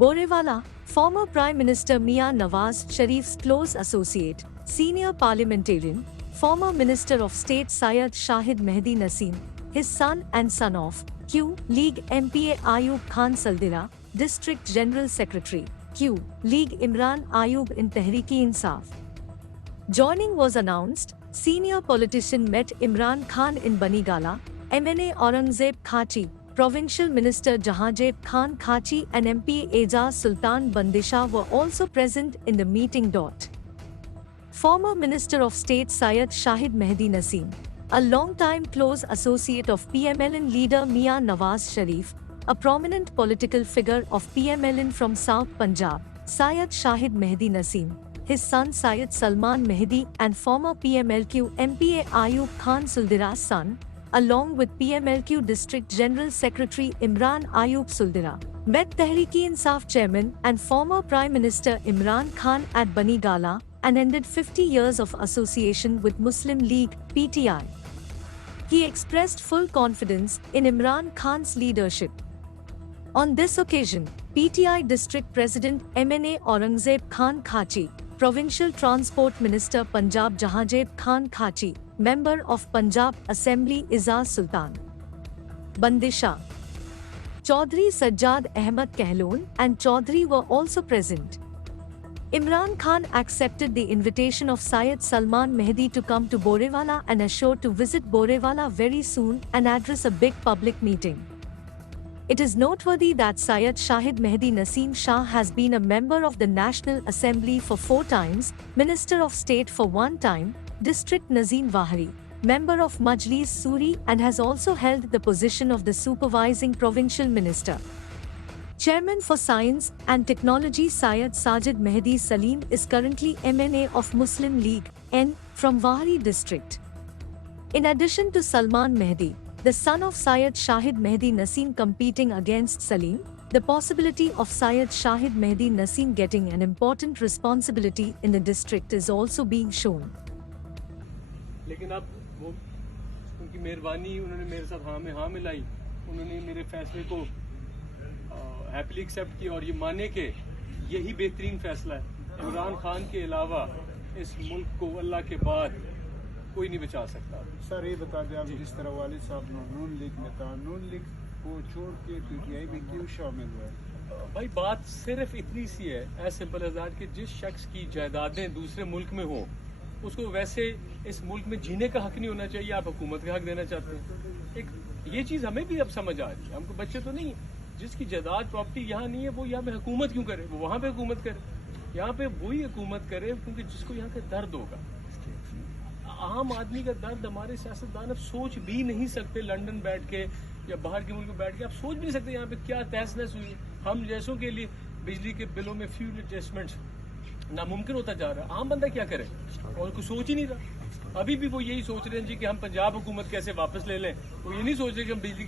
Borewala, former Prime Minister Mian Nawaz Sharif's close associate, senior parliamentarian, former Minister of State Syed Shahid Mehdi Naseem, his son and son of Q. League MPA Ayub Khan Saldira, District General Secretary, Q. League Imran Ayub in Tehreek-e-Insaf. Joining was announced. Senior politician met Imran Khan in Banigala, MNA Aurangzeb Khachi, Provincial Minister Jahanjeb Khan Khachi and MP Aizaz Sultan Bandisha were also present in the meeting. Former Minister of State Syed Shahid Mehdi Naseem, a long-time close associate of PMLN leader Mian Nawaz Sharif, a prominent political figure of PMLN from South Punjab, Syed Shahid Mehdi Naseem, his son Syed Salman Mehdi and former PMLQ MPA Ayub Khan Suldira's son, along with PMLQ District General Secretary Imran Ayub Suldira, met Tehreek-e-Insaf chairman and former Prime Minister Imran Khan at Banigala and ended 50 years of association with Muslim League (PTI). He expressed full confidence in Imran Khan's leadership. On this occasion, PTI District President MNA Aurangzeb Khan Khachi, Provincial Transport Minister Punjab Jahanjeb Khan Khachi, Member of Punjab Assembly Aizaz Sultan Bandisha, Chaudhry Sajjad Ahmed Kahlon and Chaudhry were also present. Imran Khan accepted the invitation of Syed Salman Mehdi to come to Borewala and assured to visit Borewala very soon and address a big public meeting. It is noteworthy that Syed Shahid Mehdi Naseem Shah has been a member of the National Assembly for 4 times, Minister of State for 1 time, District Nazim Wahri, Member of Majlis Suri and has also held the position of the Supervising Provincial Minister. Chairman for Science and Technology Syed Sajid Mehdi Salim is currently MNA of Muslim League N from Wahri district. In addition to Salman Mehdi, the son of Syed Shahid Mehdi Naseem competing against Salim, the possibility of Syed Shahid Mehdi Naseem getting an important responsibility in the district is also being shown. लेकिन अब वो उनकी मेहरबानी उन्होंने मेरे साथ हाँ में हाँ मिलाई उन्होंने मेरे फैसले को हैप्पीली एक्सेप्ट किया और ये माने कि यही बेहतरीन फैसला है इमरान खान के अलावा इस मुल्क को अल्लाह के बाद कोई नहीं बचा सकता। सर ये बता दें आप जिस तरह वालिद साहब नून लीग में था नून लीग को छोड़ के पीटीआई में क्यों शामिल हुआ है? भाई बात सिर्फ इतनी सी है एज सिंपल एज दैट कि जिस शख्स की जायदादें दूसरे मुल्क में हो उसको वैसे इस मुल्क में जीने का हक नहीं होना चाहिए। आप हुकूमत का हक देना चाहते हैं। एक ये चीज़ हमें भी अब समझ आ रही है। हमको बच्चे तो नहीं जिसकी जायदाद प्रॉपर्टी यहाँ नहीं है वो यहाँ पे हुकूमत क्यों करे, वो वहाँ पे हुकूमत करे। यहाँ पे वही हुकूमत करे क्योंकि जिसको यहाँ का दर्द होगा। आम आदमी का दर्द हमारे सियासतदान अब सोच भी नहीं सकते। लंदन बैठ के या बाहर के मुल्क में बैठ के आप सोच भी नहीं सकते यहाँ पे क्या तहस नहस हुई। हम जैसों के लिए बिजली के बिलों में फ्यूल एडजस्टमेंट्स नामुमकिन होता जा रहा है। आम बंदा क्या करे और कुछ सोच ही नहीं रहा। अभी भी वो यही सोच रहे हैं जी कि हम पंजाब हुकूमत कैसे वापस ले लें। वो ये नहीं सोच रहे कि हम बिजली